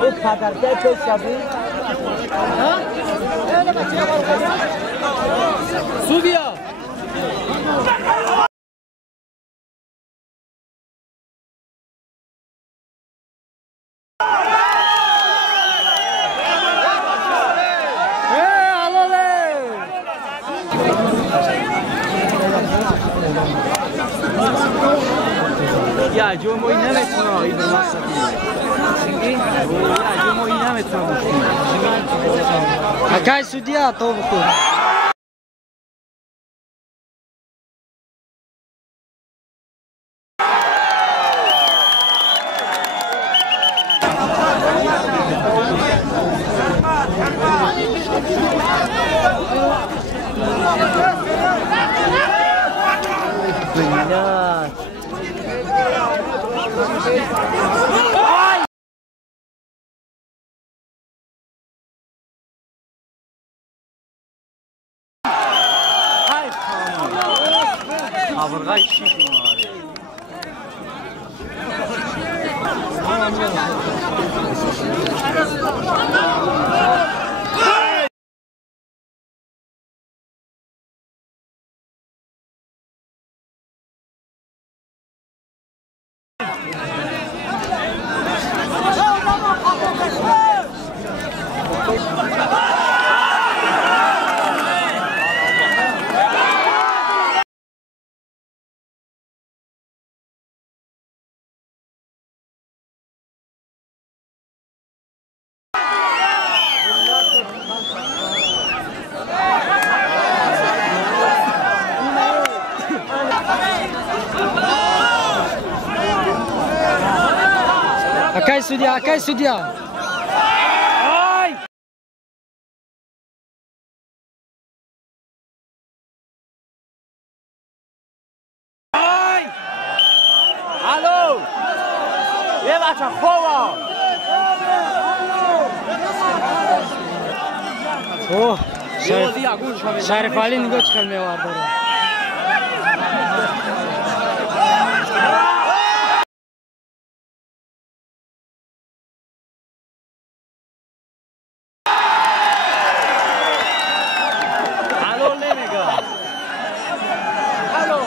او پدرده تو شبی سوبیا یا جو ما این نمیتونه این به مقصدی یا جو ما این نمیتونه اکای سودیا تو بخور Kaburga işi bunlar. Akai Sudia. Ai! Ai! Alô! Ye bacha khowa. Oh, Sharif Ali nigo chiqar mevardi. Hello.